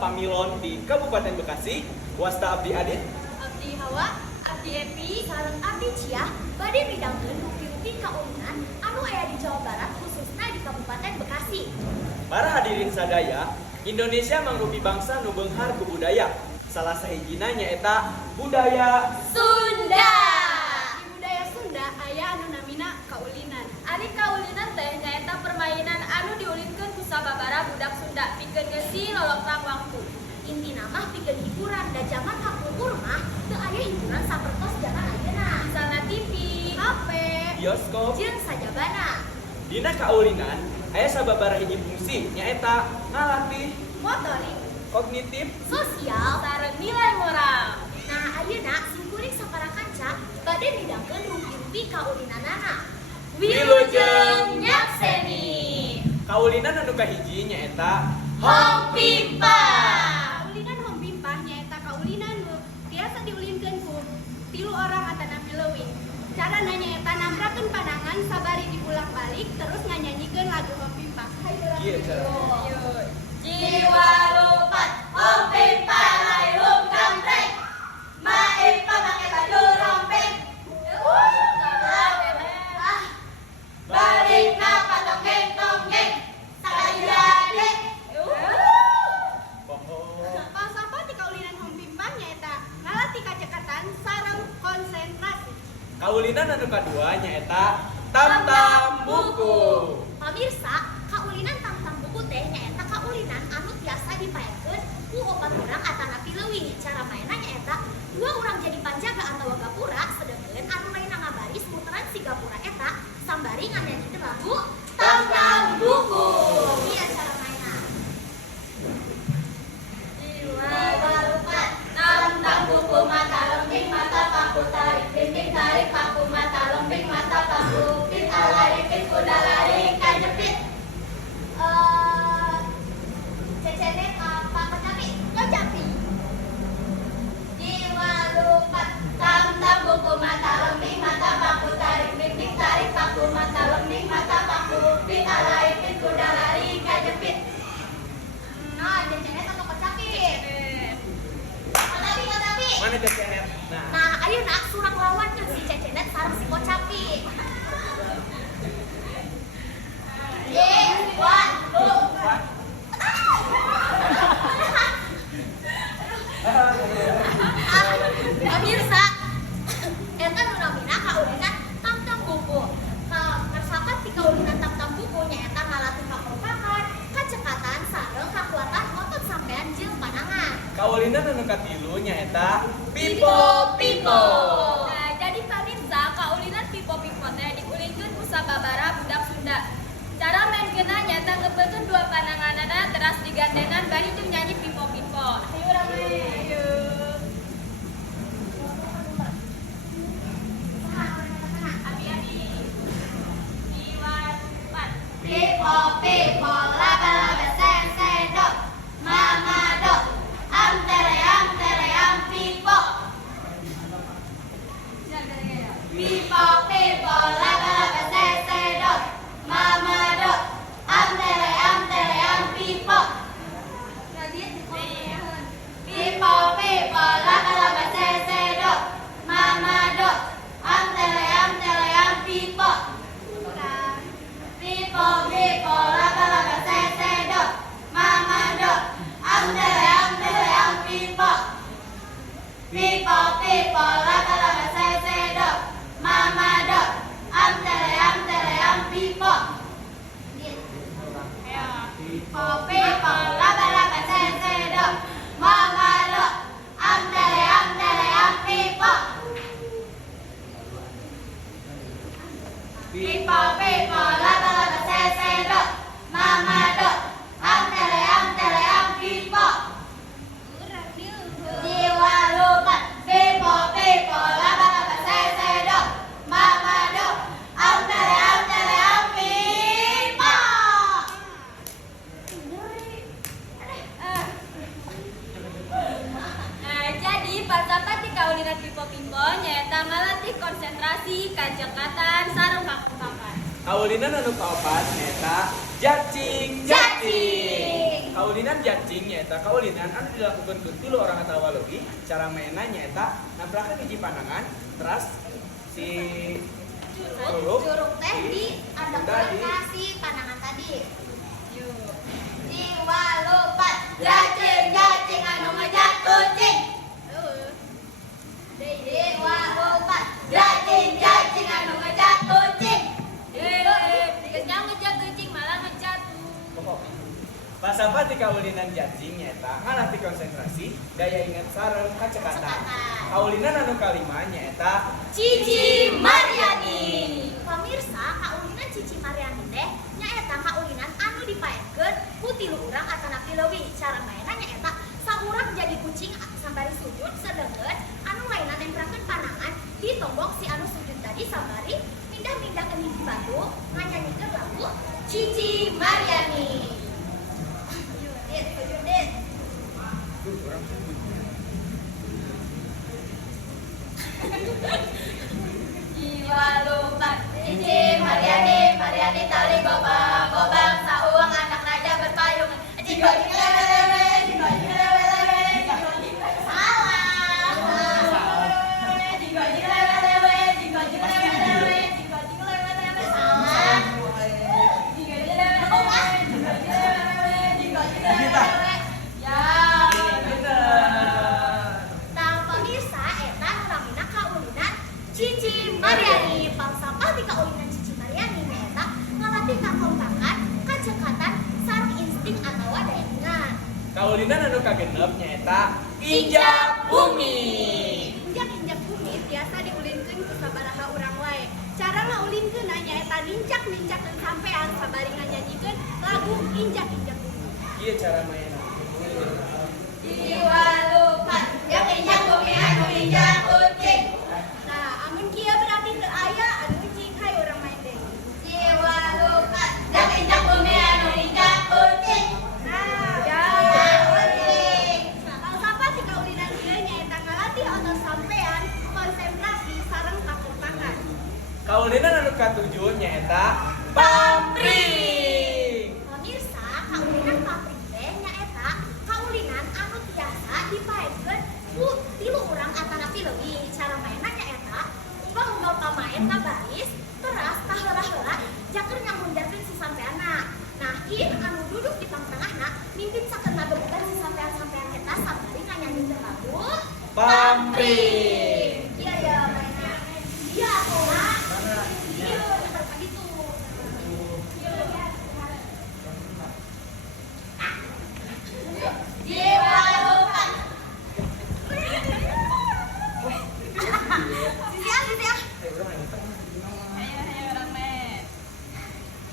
pamilon di Kabupaten Bekasi. Wasta Abdi Adit, Abdi Hawa, Abdi Epi, sareng Abdi Cia, bade midangkeun rupi-rupi kaulinan anu aya di Jawa Barat khususna di Kabupaten Bekasi. para hadirin sadaya, Indonesia mangrupi bangsa nu beunghar ku budaya. Salah sahijina nyaeta budaya Sunda. Di budaya Sunda aya anu namina kaulinan. Ari kaulinan teh nyaeta permainan anu diulitkeun ku sababaraha budak Sunda pikeun ngeusi lolokang waktu. Intina mah pikeun hiburan da zaman kapungkur mah teu aya hiburan sapertos zaman ayeuna. Misalna TV, HP, bioskop. jeung sajabana. Dina kaulinan aya sababaraha hiji fungsi nyaeta ngalatih Motorik, kognitif. sosial, sareng nilai moral. Nah, ayeuna simkuring sapara kanca bade midangkeun rupi-rupi kaulinanana. Wilujeng Nyakseni. Kaulinan anu kahiji nyaeta Hong Pimpah. Kaulinan Hong Pimpah nyaeta kaulinan nu biasa diulinkeun ku 3 orang atanapi leuwih. Carana nyaeta nambrakeun pandangan sabari dibulak-balik terus nganyanyikeun lagu Hong Pimpah. Ieu cara. Jiwa lupat Hong Pimpah lailum kampreng. Maipah make baju rompeng. Balikna patonggeng-tonggeng sakajade. Pasapa ti kaulinan Hong Pimpah nyaeta ngalatih kacekatan sareng konsentrasi. Kaulinan anu kadua nyaeta tam-tam buku. Pamirsa, kaulinan tam-tam buku teh nyaeta kaulinan anu tiasa dipaenkeun ku 4 urang atanapi leuwih. Cara mainna nyaeta 2 urang jadi panjaga atawa gapura sedengkeun anu lainna ngabaris muteran si gapura eta sambari nganyanyi lagu tam-tam buku. Ieu cara mainna. Jiwa lupat tam-tam buku mata lembing mata paku tarik dinding tarik paku mata lembing mata paku pit alari pit kuda lari kajepit. Cecenet apa kecapi? Kecapi. Jiwa lupat tam-tam buku mata lembing mata paku tarik dinding tarik paku mata lembing mata paku pit alari pit kuda lari kajepit. Nah, cecenet atau kecapi? Kecapi. Mana cecenet? Nah, ayeuna surang lawan jeung si cecenet sareng si kocapi. Pemirsa, eta nu namina kaulinan tam-tam buku. Kasapat ti kaulinan tam-tam buku nyaeta ngalatih kakompakan, kacekatan sareng kakuatan otot sampean jeung panangan. Kaulinan anu katilu nyaeta Pipo. Nah, jadi pamirsa, kaulinan pipo-pipo teh diulingkeun ku sababaraha budak Sunda. Cara mainkeunna nyaeta ngeupeutkeun 2 pananganana teras digandenan bari jeung nyanyi pipo-pipo. Ayo urang we. Ayo. Abi-abi. Jiwa lupat. Pipo-pipo laba-laba sendok. Mama dok. Am tere am pipo. Pipo laba-laba sendok. Mama dok. Am tere am pipo. Pipo laba-laba sendok. Mama dok. Am tere am pipo. Pipo laba-laba sendok. Mama dok. Am tere am pipo. Pipo laba-laba sendok. Mama dok. Am tere am pipo. Pipo laba-laba sendok. Mama dok. Am tere am pipo. Pipo laba-laba sendok. Mama dok. Am tere am pipo. Jiwa lupat. Pipo laba-laba sendok. Mama dok. Am tere am pipo. Nah, jadi pasapa ti kaulinan pipo-pipo nyaeta ngalatih konsentrasi, kacekatan, sareng kakumpakan. Kaulinan anu kaopat nyaeta jacing. Kaulinan jajing nyaeta kaulinan anu dilakukan ku 3 orang atawa leuwih. Cara mainna nyaeta nabrakeun hiji panangan, teras si Juruk teh diadakan kasih panangan tadi. Yuk. Jiwa lupat, jajing anu ngejat kucing. Jiwa lupat, jajing anu ngejat kucing. Dikenyang ngejat kucing malah ngejat. Pasapa ti kaulinan jajing nyaeta ngalatih konsentrasi, daya ingat sareng kacekatan. Kaulinan anu kalima nyaeta Cici Mariani. Pemirsa, kaulinan Cici Mariani teh nyaeta kaulinan anu dipaenkeun ku 3 urang atanapi leuwih. Cara mainna nyaeta saurang jadi kucing sambari sujud, sedengkeun anu lainna nemprakeun panangan ditombok si anu sujud tadi sambari mindah-mindah ke hiji batu nganyanyikeun lagu Cici Mariani. Sujud deh. Jiwa lupa, Cici Mariani tali gobang, sauang anak raja berpayung. Jinggo lewe, salah. Jinggo lewe, salah. Ya. Tang pemirsa eta nu ramina kaulinan Cici Mariani. Falsafah di kaulinan Cici Mariani nyaeta ngalatih kakompakan, kacekatan, sareng insting atawa daya ingat. kaulinan anu kagenep nyaeta injak bumi. Injak bumi biasa diulinkeun ku sabaraha urang wae. Cara ngaulinkeunna nyaeta nincak-nincakkeun sampean sabari nganyanyikeun lagu injak-injak bumi. Ieu cara mainna. Jiwa lupa, yang injak bumi anu injak kucing. Nah, amun kieu berarti teu aya anu cing hai urang main deui. Jiwa lupa, yang injak bumi anu injak kucing. Nah, kucing. Falsafah ti kaulinan ieu nyaeta ngalatih otot sampean konsentrasi sareng kakompakan. Kaulinan anu katujuh nyaeta pampring. Pemirsa, kaulinan pampring teh nyaeta kaulinan anu tiasa dipaenkeun ku 3 urang atanapi leuwih. Cara mainna nyaeta unggal-unggal pamain baris, teras taheula-heula jakeun nyamundjarkeun si sampeanna. Nah, ieu anu duduk di pangtengahna mimpin sakeun ngabebutan si sampean-sampean eta sabari nganyanyikeun lagu Pampring. Iya ya mainna. Iya atuh, Mak. Iya, seperti itu. Jiwa lupa.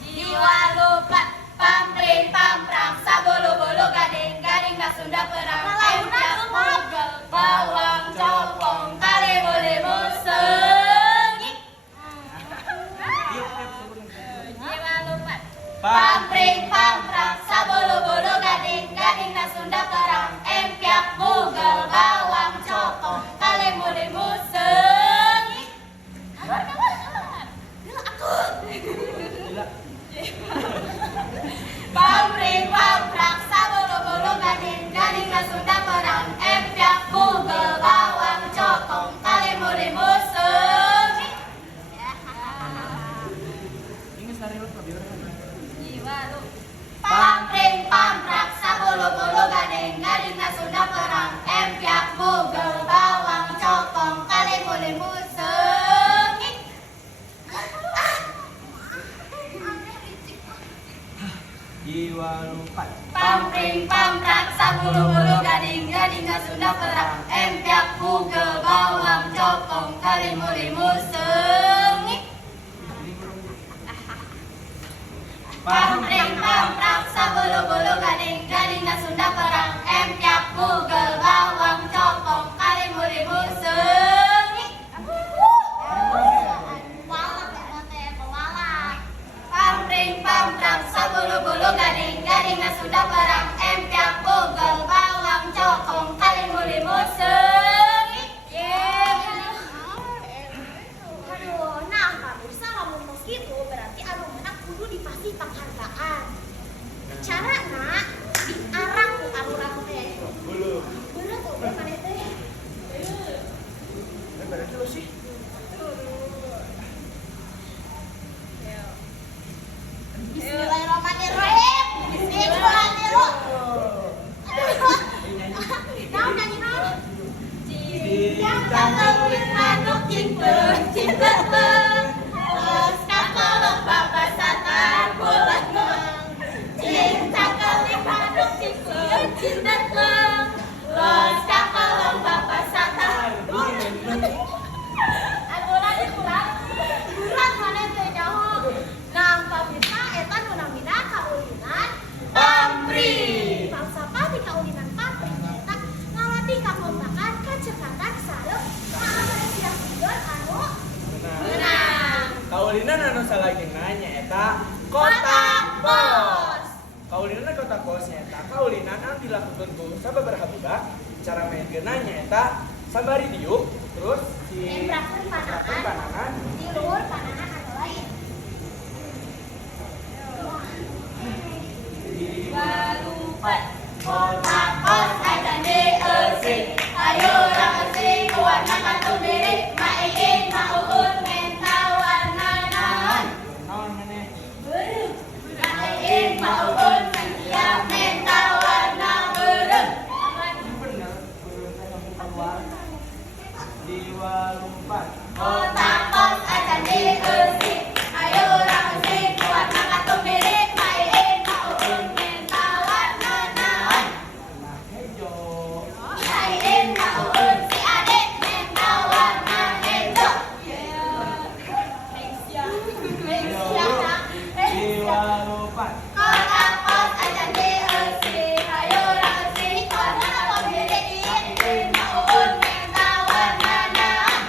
Jiwa lupa, pampring pamprang, sabulu-bulu gading na Sunda perang. Empyak pugel, bawang copong, kalimu-limu sengit. Jiwa lupa, pampring pamprang, sabulu-bulu gading na Sunda perang. Empyak pugel, bawang copong, kalimu-limu sengit. Pampring pamprak sabulu-bulu gading na Sunda perang. Empyak pugel, bawang copong, kalimu-limu sengit. Pampring pamprak sabulu-bulu gading na Sunda perang. Empyak pugel, bawang copong, kalimu-limu sengit. Jiwa lupa. Pampring pamprak sabulu-bulu gading na Sunda perang. Empyak pugel, bawang copong, kalimu-limu sengit. Pampring pamprak sabulu-bulu gading na Sunda perang. Empyak pugel, bawang copong, kalimu-limu sengit. Pampring pamprak sabulu-bulu gading na Sunda perang. Empyak pugel, bawang Yang kakaulit manuk cingpeng, cingpeng. Los kakaulit bapak satar bulat meng. Cing kakaulit manuk cingpeng, cingpeng. Los kakaulit bapak satar bulat meng. Adonan dikurang, kurang mana teh nyaho. Nah, pamita eta nu namina kaulinan pampri. Falsafah di kaulinan pampri eta ngawati kakombakan kacekatan sareng mengapresiasikeun anu meunang. Kaulinan anu salajengna nyaeta kotak pos. Kaulinan kotak pos nyaeta kaulinan anu dilakukeun ku sababaraha budak. Cara mainkeunna nyaeta sabari diuk terus Embrakeun panangan di luhur panangan anu lain. Balupat kotak pos acan dieusi. Ayo urang eusi warna kartu biru. Main mauun menta warna naon. naon maneh? Beureum. Main mauun mentia menta warna beureum. Bener, burung teh bukan warna. Di walumpat. Kotak pos acan dieusi. Ayo urang eusi warna kartu biru. Main mauun menta warna naon. Nah, hejo. Main mauun si adik menta warna hejo. Di walumpat. Kotak pos acan dieusi. Ayo urang eusi warna kartu biru. Main mauun menta warna naon.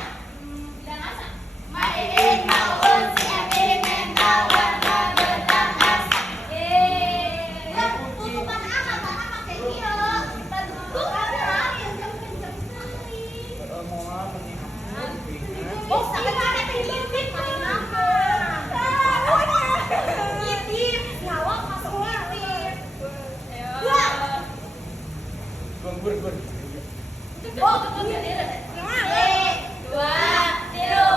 Main mauun si adik menta warna getah asa. Tutupan anak make ieu. Paduduk ada yang jam-jam sekali. Moal mendingan. Bisa ada ngintip paling apa? Ngintip, nyawa masuk ngintip. Dua. Gur. Oh, betul ya. Dua, tilu.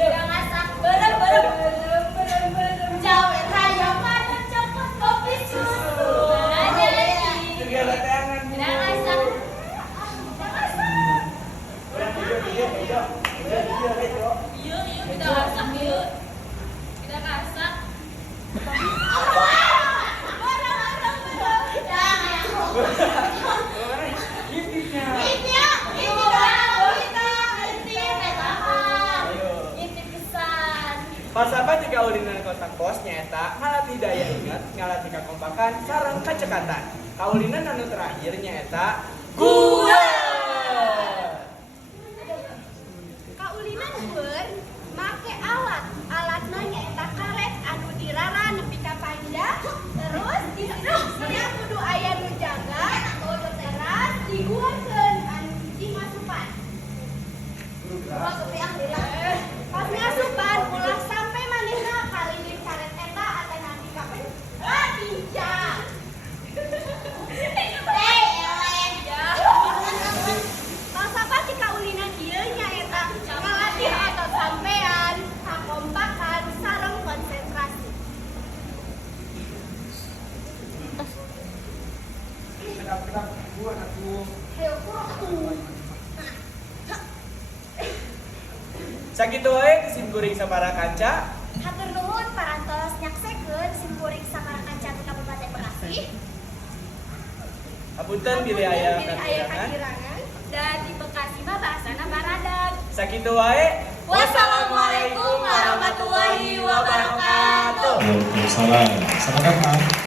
Berem masak, berem. Jauh hayam pada coklat kopi susu. Segala tangan. Berem masak. Urang hejo. Yuk, kita masak yuk. Kita masak. Ngintipnya. Falsafah di kaulinan kotak pos nyaeta ngalatih daya ingat, ngalatih kakompakan, sareng kacekatan. Kaulinan anu terakhir nyaeta gua. Kaulinan ber make alat. Alatna nyaeta karet anu dirara nepi ka panjang. Terus disina kudu aya nu jaga. Teras diguakeun anu dimasupan. Pas ngasupan ulah sampai manehna kalilin karet eta atan nanti kapan pinjang. Falsafah ti kaulinan ieu nyaeta ngalatih otot sampean, kakompakan sareng konsentrasi. Kedap-kedap gua atuh. Hayo kurang. Sakitu wae disimkuring sabaraha kanca. Hatur nuhun parantos nyaksekeun simkuring Sakara Kanca ti Kabupaten Bekasi. Hapunten bilih aya Pilih aya kakurangan. kakirangan. Dan di Bekasi mah bahasana baradag. Sakitu wae. Wassalamualaikum warahmatullahi wabarakatuh. Waalaikumsalam. Silakan, Mas.